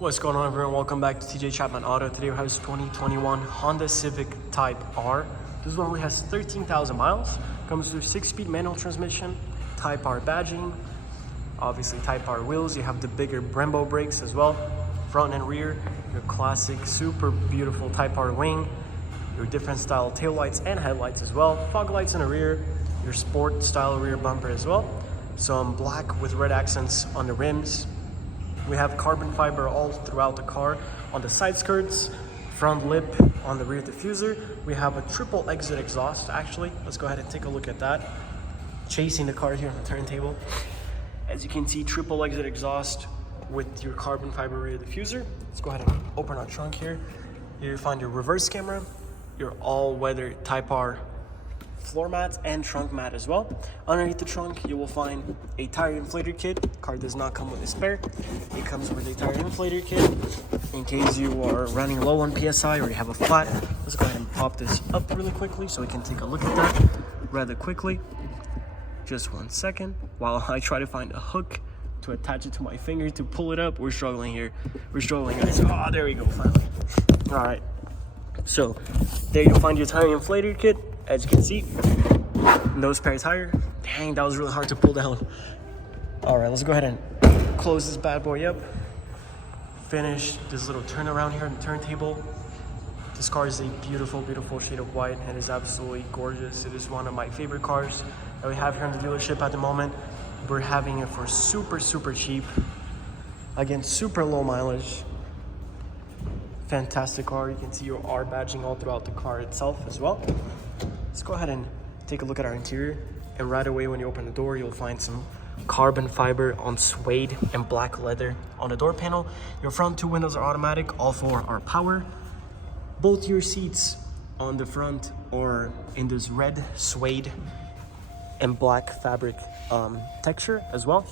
What's going on, everyone? Welcome back to TJ Chapman Auto. Today we have this 2021 Honda Civic Type R. This one only has 13,000 miles. Comes with 6-speed manual transmission, Type R badging, obviously Type R wheels. You have the bigger Brembo brakes as well, front and rear. Your classic, super beautiful Type R wing. Your different style taillights and headlights as well. Fog lights in the rear. Your sport style rear bumper as well. Some black with red accents on the rims. We have carbon fiber all throughout the car on the side skirts, front lip, on the rear diffuser. We have a triple exit exhaust actually. Let's go ahead and take a look at that. Chasing the car here on the turntable. As you can see, triple exit exhaust with your carbon fiber rear diffuser. Let's go ahead and open our trunk here. Here you find your reverse camera, your all-weather Type R floor mats and trunk mat as well. Underneath the trunk you will find a tire inflator kit. Car does not come with a spare. It comes with a tire inflator kit in case you are running low on PSI or you have a flat. Let's go ahead and pop this up really quickly so we can take a look at that rather quickly. Just 1 second while I try to find a hook to attach it to my finger to pull it up. We're struggling here. We're struggling, guys. Oh, there we go, finally. All right, so there you'll find your tire inflator kit. As you can see, no spare tire. Dang, that was really hard to pull down. All right, let's go ahead and close this bad boy up. Finish this little turnaround here on the turntable. This car is a beautiful, beautiful shade of white and is absolutely gorgeous. It is one of my favorite cars that we have here in the dealership at the moment. We're having it for super, super cheap. Again, super low mileage. Fantastic car. You can see your R badging all throughout the car itself as well. Let's go ahead and take a look at our interior. And right away when you open the door, you'll find some carbon fiber on suede and black leather on the door panel. Your front 2 windows are automatic. All 4 are power. Both your seats on the front are in this red suede and black fabric texture as well.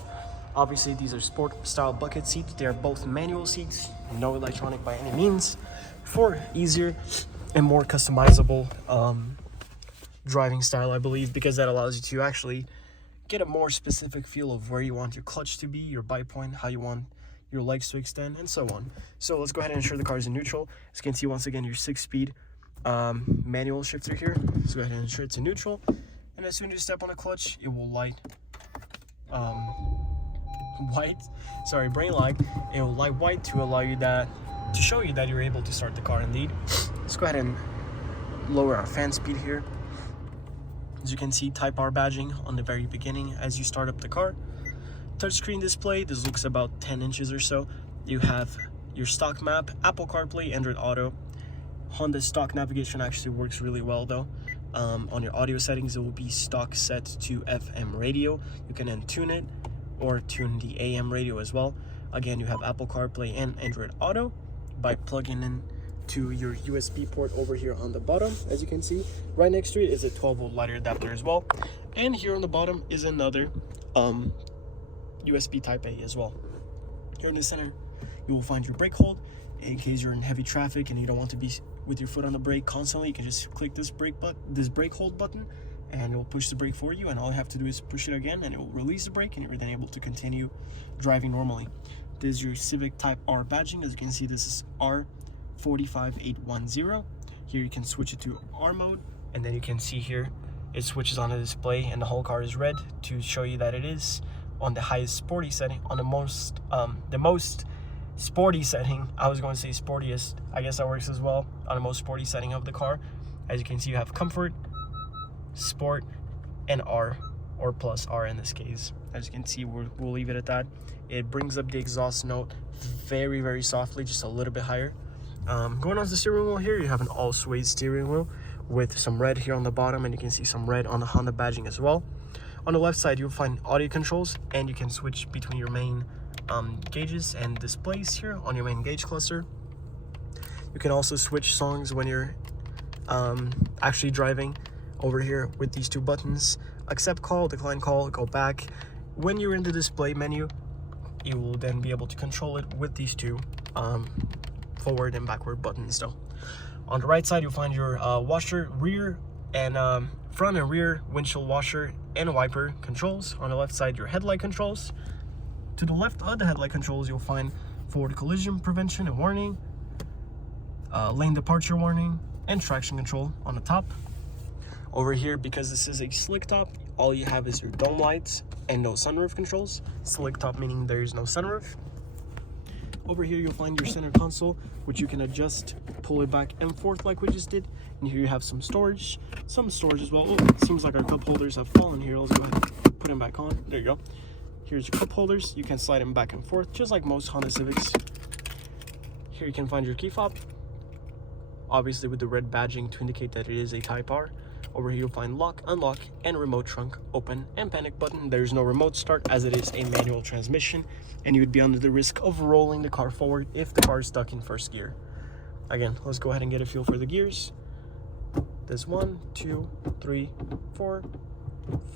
Obviously, these are sport style bucket seats. They are both manual seats, no electronic by any means, for easier and more customizable driving style, I believe, because that allows you to actually get a more specific feel of where you want your clutch to be, your bite point, how you want your legs to extend, and so on. So let's go ahead and ensure the car is in neutral. As you can see, once again, your 6-speed manual shifter here. Let's go ahead and ensure it's in neutral. And as soon as you step on the clutch, it will bring light. It will light white to allow you to show you that you're able to start the car indeed. Let's go ahead and lower our fan speed here. As you can see, Type R badging on the very beginning as you start up the car. Touchscreen display, this looks about 10 inches or so. You have your stock map, Apple CarPlay, Android Auto. Honda stock navigation actually works really well though. On your audio settings, it will be stock set to FM radio. You can then tune it or tune the AM radio as well. Again, you have Apple CarPlay and Android Auto by plugging in to your USB port over here on the bottom. As you can see, right next to it is a 12-volt lighter adapter as well. And here on the bottom is another USB Type A as well. Here in the center, you will find your brake hold. In case you're in heavy traffic and you don't want to be with your foot on the brake constantly, you can just click this brake hold button and it will push the brake for you, and all you have to do is push it again and it will release the brake, and you're then able to continue driving normally. This is your Civic Type R badging. As you can see, this is R45810. Here you can switch it to R mode, and then you can see here it switches on the display and the whole car is red to show you that it is on the highest sporty setting, on the most sporty setting. I was going to say sportiest, I guess that works as well, on the most sporty setting of the car. As you can see, you have comfort, sport, and R, or plus R in this case. As you can see, we'll leave it at that. It brings up the exhaust note very, very softly, just a little bit higher. Going on to the steering wheel here, you have an all suede steering wheel with some red here on the bottom, and you can see some red on the Honda badging as well. On the left side, you'll find audio controls, and you can switch between your main gauges and displays here on your main gauge cluster. You can also switch songs when you're actually driving over here with these 2 buttons. Accept call, decline call, go back. When you're in the display menu, you will then be able to control it with these 2 forward and backward buttons though. On the right side, you'll find your washer, rear and front and rear windshield washer and wiper controls. On the left side, your headlight controls. To the left of the headlight controls, you'll find forward collision prevention and warning, lane departure warning, and traction control on the top. Over here, because this is a slick top, all you have is your dome lights and no sunroof controls. Slick top meaning there is no sunroof. Over here you'll find your center console, which you can adjust, pull it back and forth like we just did. And here you have some storage as well. Oh, it seems like our cup holders have fallen here. Let's go ahead and put them back on. There you go. Here's your cup holders. You can slide them back and forth just like most Honda Civics. Here you can find your key fob, obviously with the red badging to indicate that it is a Type R. Over here you'll find lock, unlock, and remote trunk open and panic button. There's no remote start as it is a manual transmission, and you would be under the risk of rolling the car forward if the car is stuck in first gear. Again, let's go ahead and get a feel for the gears. There's 1, 2, 3, 4,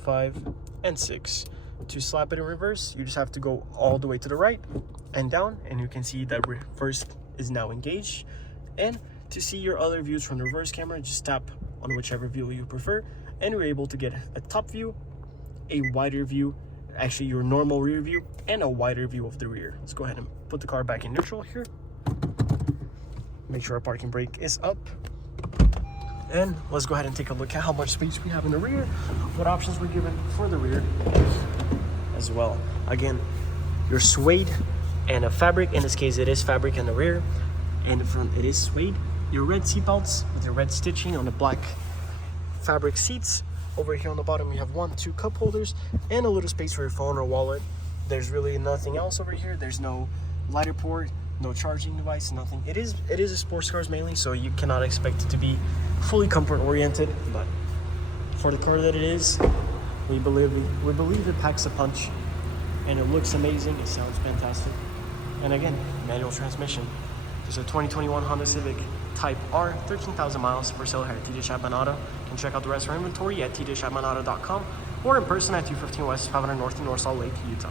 5, and 6. To slap it in reverse, you just have to go all the way to the right and down, and you can see that reverse is now engaged. And to see your other views from the reverse camera, just tap on whichever view you prefer, and you're able to get a top view, a wider view, actually your normal rear view, and a wider view of the rear. Let's go ahead and put the car back in neutral here. Make sure our parking brake is up. And let's go ahead and take a look at how much space we have in the rear, what options we're given for the rear as well. Again, your suede and a fabric, in this case it is fabric in the rear, and the front it is suede. Your red seat belts with your red stitching on the black fabric seats. Over here on the bottom you have 1, 2 cup holders and a little space for your phone or wallet. There's really nothing else over here. There's no lighter port, no charging device, nothing. It is a sports cars mainly, so you cannot expect it to be fully comfort oriented, but for the car that it is, we believe it packs a punch, and it looks amazing. It sounds fantastic. And again, manual transmission. There's a 2021 Honda Civic Type R, 13,000 miles for sale here at TJ Chapman Auto. You can check out the rest of our inventory at tjchapmanauto.com or in person at 215 West 500 North in North Salt Lake, Utah.